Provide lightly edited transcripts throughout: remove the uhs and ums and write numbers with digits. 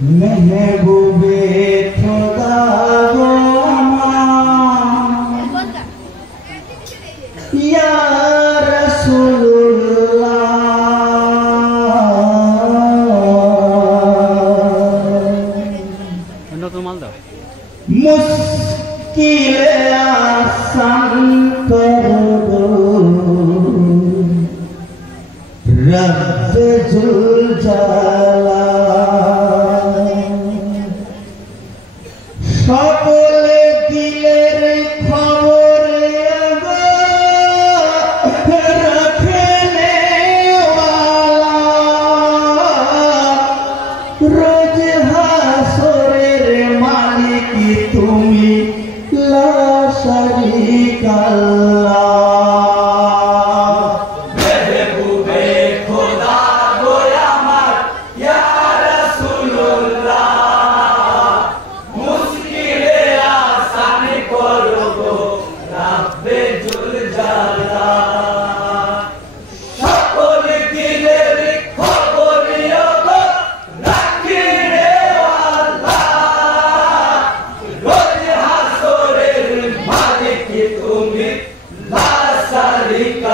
महबूबे खुदा गो या रसूलुल्लाह मुश्किल आसान कर दो रब जुल जाला সকলে দিলের খবর রাখনে রোজ হাসরের মালিক তুমি লা শারীকা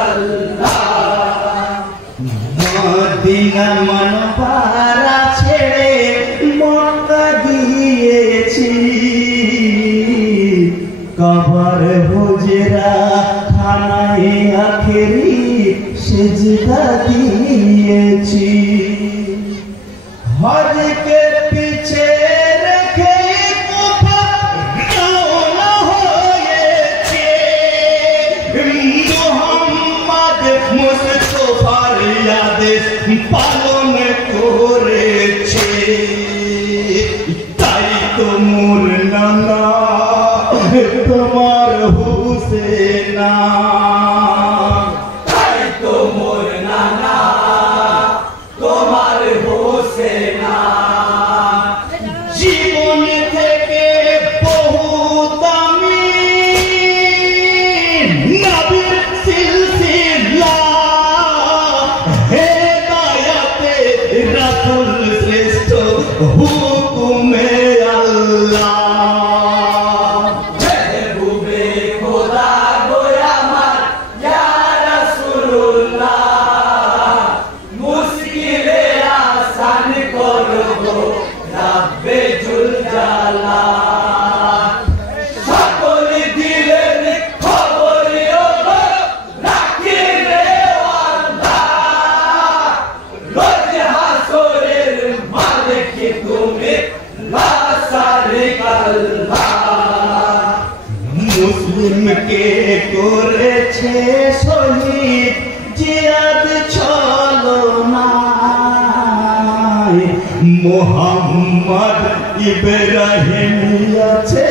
আল্লাহ মদিনা মনপারা ছেড়ে মক্কা গিয়েছি কবর হুজরা খানায় আখেরি সিজদা দিয়েছি হজকে পিছে রেখে পালন করেছে তাই তো মোর নানা তোমার হুসেনা তাই তো মোর নানা তোমার হুসেনা জীবন থেকে বহু দামি নবীর সিলসিলা রাসূল শ্রেষ্ঠ হুকুমে আল্লাহ মেহবুবে খোদা গো আমার ইয়া রাসূলুল্লাহ মুশকিলে আসান করো গো রব্বে জুল জালাল মুসলিম কে করেছে শহীদ জিয়াদ ছলনায় মোহাম্মদ ইব্রাহিম আছে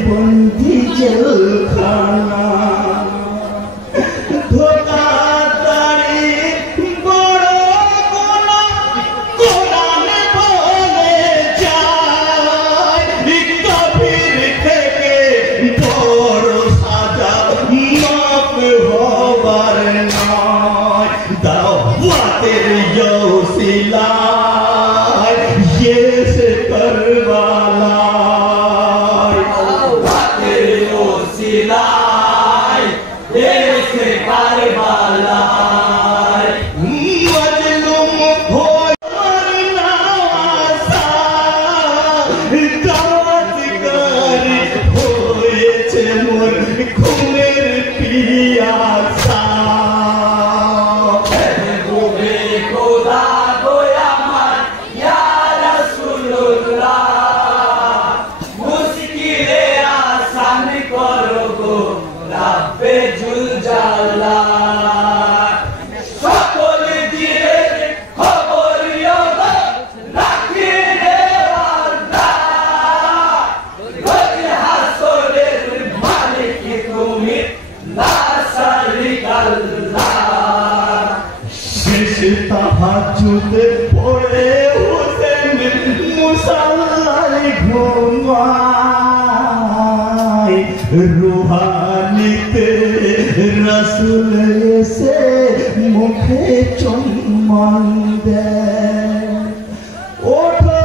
বন্দী জেলখানা তাহাজ্জুদ পড়ে হোসেন মুসাল্লায় ঘুমায় রুহানিতে রাসূল এসে মুখে চুম্বন দেয় ওঠো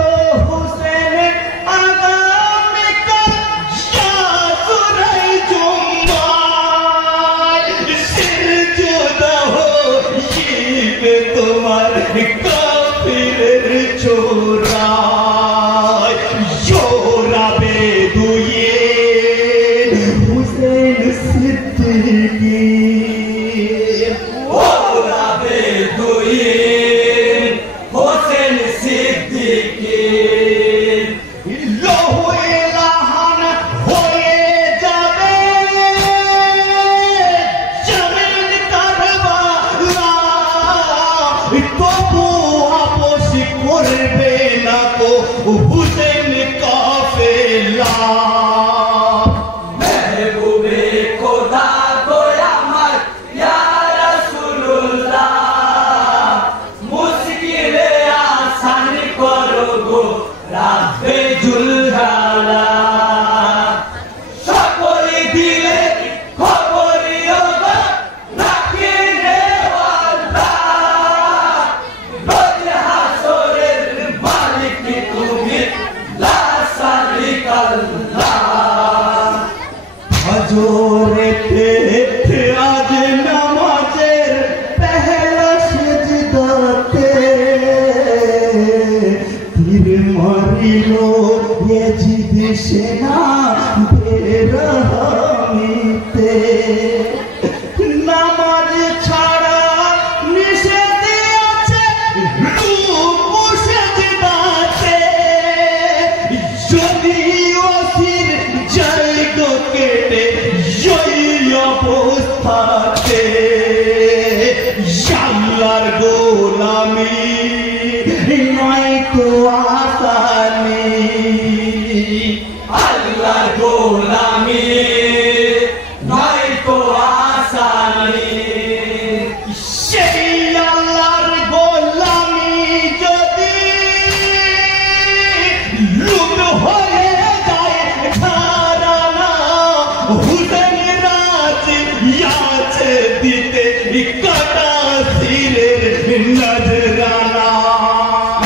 আল্লাহর গোলামি নয় তো আসানি, আল্লাহর গোলামি নয় তো আসানি। সেই আল্লাহর গোলামি যদি লুট হয়ে যায় ধারণা, হুসেন রাজি আছে দিতে কাটা সিরের নজরানা।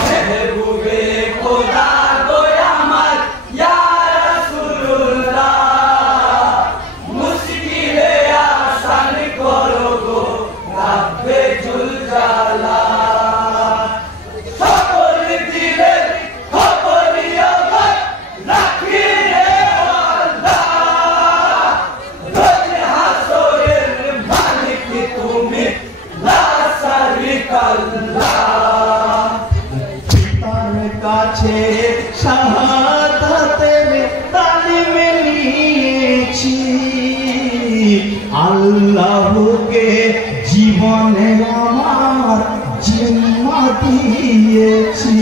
মেহবুবে খোদা গো আমার ইয়া রাসূলুল্লাহ, মুশকিলে আসান করো গো রাব্বে জুল জালাল। সকল দিলের খবরিয়ত রাখি রে আল্লাহ, রোজ হাসরের মালিক তুমি লা শারিকা লাহ। পিতার কাছে শাহাদাতের তালিম নিয়েছি, আল্লাহকে জীবনে আমার জিম্মা দিয়েছি।